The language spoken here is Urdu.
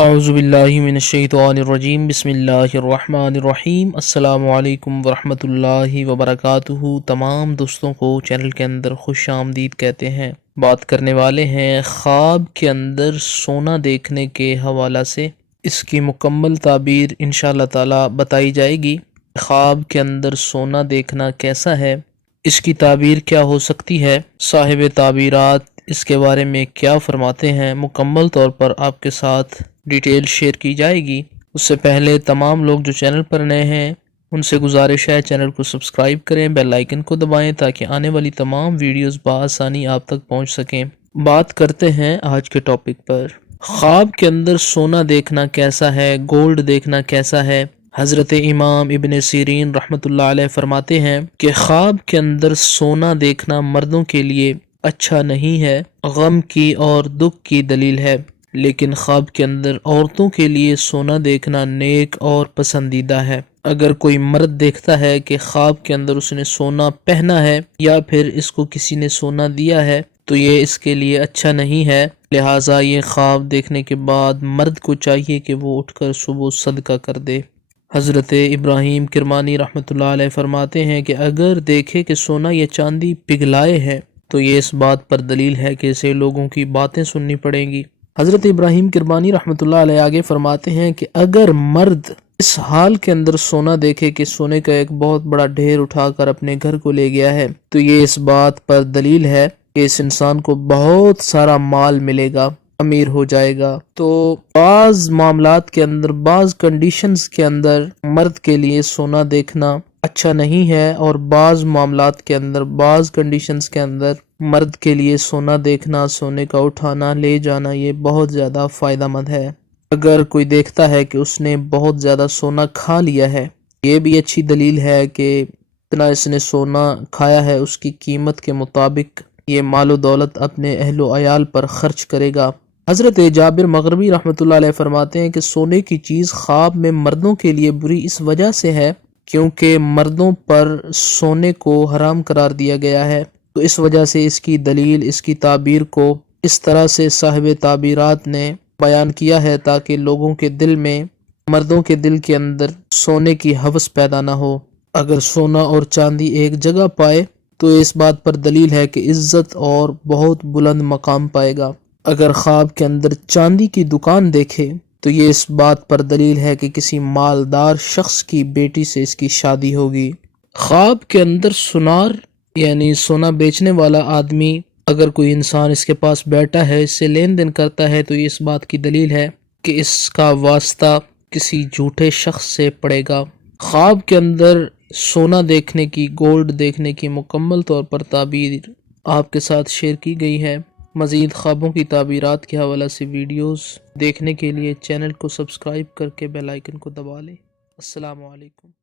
اعوذ باللہ من الشیطان الرجیم بسم اللہ الرحمن الرحیم۔ السلام علیکم ورحمۃ اللہ وبرکاتہ۔ تمام دوستوں کو چینل کے اندر خوش آمدید کہتے ہیں۔ بات کرنے والے ہیں خواب کے اندر سونا دیکھنے کے حوالہ سے۔ اس کی مکمل تعبیر انشاءاللہ تعالی بتائی جائے گی۔ خواب کے اندر سونا دیکھنا کیسا ہے، اس کی تعبیر کیا ہو سکتی ہے، صاحب تعبیرات اس کے بارے میں کیا فرماتے ہیں، مکمل طور پر آپ کے ساتھ ڈیٹیل شیئر کی جائے گی۔ اس سے پہلے تمام لوگ جو چینل پر نئے ہیں ان سے گزارش ہے چینل کو سبسکرائب کریں، بیل آئیکن کو دبائیں تاکہ آنے والی تمام ویڈیوز بآسانی آپ تک پہنچ سکیں۔ بات کرتے ہیں آج کے ٹاپک پر۔ خواب کے اندر سونا دیکھنا کیسا ہے، گولڈ دیکھنا کیسا ہے۔ حضرت امام ابن سیرین رحمۃ اللہ علیہ فرماتے ہیں کہ خواب کے اندر سونا دیکھنا مردوں کے لیے اچھا نہیں ہے، غم کی اور دکھ کی دلیل ہے، لیکن خواب کے اندر عورتوں کے لیے سونا دیکھنا نیک اور پسندیدہ ہے۔ اگر کوئی مرد دیکھتا ہے کہ خواب کے اندر اس نے سونا پہنا ہے یا پھر اس کو کسی نے سونا دیا ہے تو یہ اس کے لیے اچھا نہیں ہے، لہٰذا یہ خواب دیکھنے کے بعد مرد کو چاہیے کہ وہ اٹھ کر صبح صدقہ کر دے۔ حضرت ابراہیم کرمانی رحمۃ اللہ علیہ فرماتے ہیں کہ اگر دیکھے کہ سونا یا چاندی پگھلائے ہے تو یہ اس بات پر دلیل ہے کہ اسے لوگوں کی باتیں سننی پڑیں گی۔ حضرت ابراہیم کرمانی رحمۃ اللہ علیہ آگے فرماتے ہیں کہ اگر مرد اس حال کے اندر سونا دیکھے کہ سونے کا ایک بہت بڑا ڈھیر اٹھا کر اپنے گھر کو لے گیا ہے تو یہ اس بات پر دلیل ہے کہ اس انسان کو بہت سارا مال ملے گا، امیر ہو جائے گا۔ تو بعض معاملات کے اندر، بعض کنڈیشنز کے اندر مرد کے لیے سونا دیکھنا اچھا نہیں ہے، اور بعض معاملات کے اندر، بعض کنڈیشنز کے اندر مرد کے لیے سونا دیکھنا، سونے کا اٹھانا لے جانا یہ بہت زیادہ فائدہ مند ہے۔ اگر کوئی دیکھتا ہے کہ اس نے بہت زیادہ سونا کھا لیا ہے، یہ بھی اچھی دلیل ہے کہ اتنا اس نے سونا کھایا ہے، اس کی قیمت کے مطابق یہ مال و دولت اپنے اہل و عیال پر خرچ کرے گا۔ حضرت جابر مغربی رحمۃ اللہ علیہ فرماتے ہیں کہ سونے کی چیز خواب میں مردوں کے لیے بری اس وجہ سے ہے کیونکہ مردوں پر سونے کو حرام قرار دیا گیا ہے، تو اس وجہ سے اس کی دلیل، اس کی تعبیر کو اس طرح سے صاحب تعبیرات نے بیان کیا ہے تاکہ لوگوں کے دل میں، مردوں کے دل کے اندر سونے کی ہوس پیدا نہ ہو۔ اگر سونا اور چاندی ایک جگہ پائے تو اس بات پر دلیل ہے کہ عزت اور بہت بلند مقام پائے گا۔ اگر خواب کے اندر چاندی کی دکان دیکھے تو یہ اس بات پر دلیل ہے کہ کسی مالدار شخص کی بیٹی سے اس کی شادی ہوگی۔ خواب کے اندر سنار یعنی سونا بیچنے والا آدمی، اگر کوئی انسان اس کے پاس بیٹھا ہے، اس سے لین دین کرتا ہے تو یہ اس بات کی دلیل ہے کہ اس کا واسطہ کسی جھوٹے شخص سے پڑے گا۔ خواب کے اندر سونا دیکھنے کی، گولڈ دیکھنے کی مکمل طور پر تعبیر آپ کے ساتھ شیئر کی گئی ہے۔ مزید خوابوں کی تعبیرات کے حوالہ سے ویڈیوز دیکھنے کے لیے چینل کو سبسکرائب کر کے بیل آئیکن کو دبا لیں۔ السلام علیکم۔